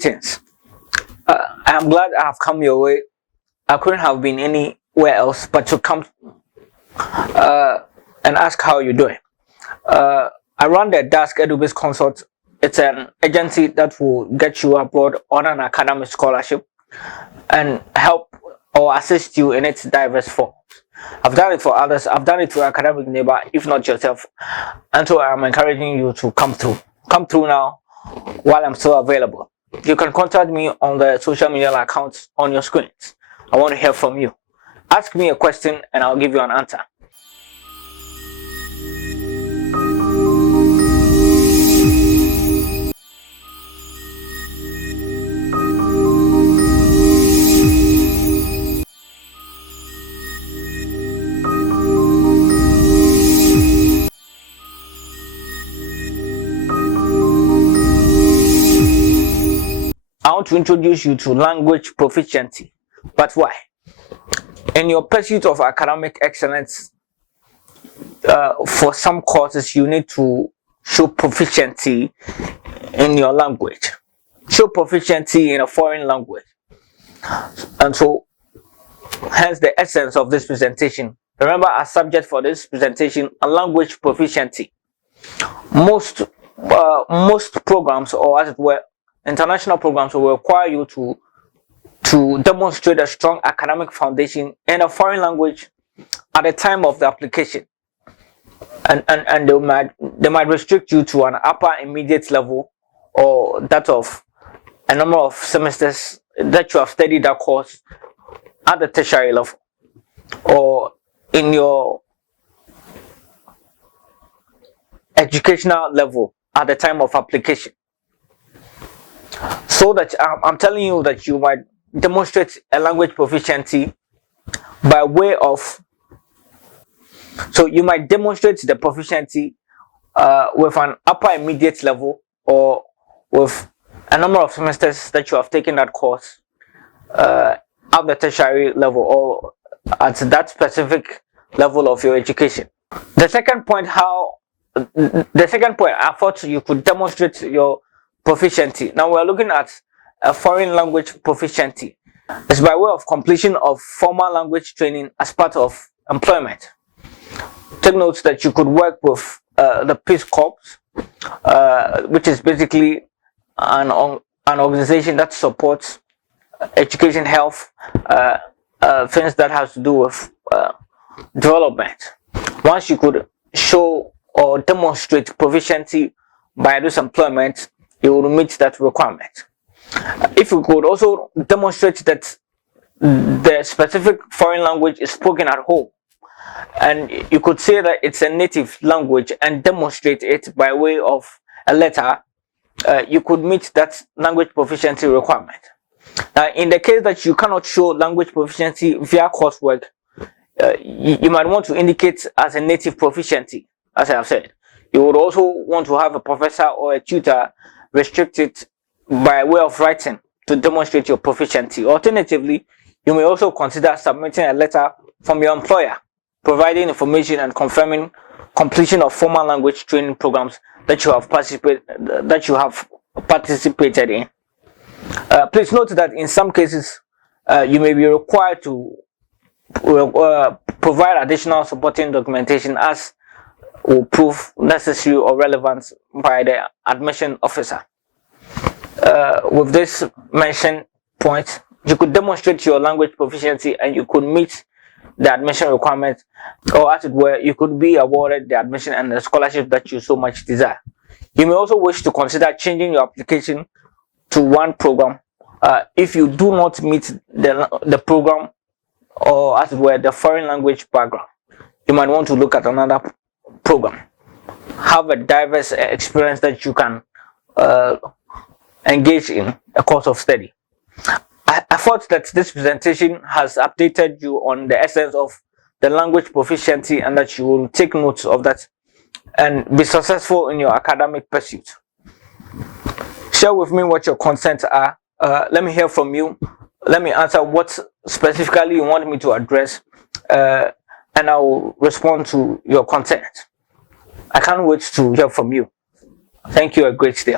Greetings. I'm glad I have come your way. I couldn't have been anywhere else but to come and ask how you're doing. I run the DASK EduBiz Consult. It's an agency that will get you abroad on an academic scholarship and help or assist you in its diverse forms. I've done it for others. I've done it for your academic neighbor, if not yourself. And so I'm encouraging you to come through. Come through now while I'm still available. You can contact me on the social media accounts on your screens. I want to hear from you. Ask me a question and I'll give you an answer. I want to introduce you to language proficiency. But why? In your pursuit of academic excellence, for some courses you need to show proficiency in your language. Show proficiency in a foreign language. And so, hence the essence of this presentation. Remember, our subject for this presentation, a language proficiency. Most programs, or as it were, international programs will require you to demonstrate a strong academic foundation in a foreign language at the time of the application, and they might restrict you to an upper intermediate level, or that of a number of semesters that you have studied that course at the tertiary level, or in your educational level at the time of application. So that I'm telling you that you might demonstrate a language proficiency by way of, so you might demonstrate the proficiency with an upper intermediate level, or with a number of semesters that you have taken that course at the tertiary level, or at that specific level of your education. The second point I thought you could demonstrate your proficiency. Now we're looking at a foreign language proficiency. It's by way of completion of formal language training as part of employment. Take note that you could work with the Peace Corps, which is basically an organization that supports education, health, things that has to do with development. Once you could show or demonstrate proficiency by this employment, you will meet that requirement. If you could also demonstrate that the specific foreign language is spoken at home, and you could say that it's a native language and demonstrate it by way of a letter, you could meet that language proficiency requirement. Now, in the case that you cannot show language proficiency via coursework, you might want to indicate as a native proficiency, as I have said. You would also want to have a professor or a tutor restrict it by way of writing to demonstrate your proficiency. Alternatively, you may also consider submitting a letter from your employer providing information and confirming completion of formal language training programs that you have participated in. Please note that in some cases you may be required to provide additional supporting documentation as will prove necessary or relevant by the admission officer. With this mentioned point, you could demonstrate your language proficiency and you could meet the admission requirement, or as it were, you could be awarded the admission and the scholarship that you so much desire. You may also wish to consider changing your application to one program if you do not meet the program, or as it were, the foreign language background. You might want to look at another program. Have a diverse experience that you can engage in a course of study. I thought that this presentation has updated you on the essence of the language proficiency, and that you will take notes of that and be successful in your academic pursuit. Share with me what your concerns are. Let me hear from you. Let me answer what specifically you want me to address, and I will respond to your concerns. I can't wait to hear from you. Thank you. A great day.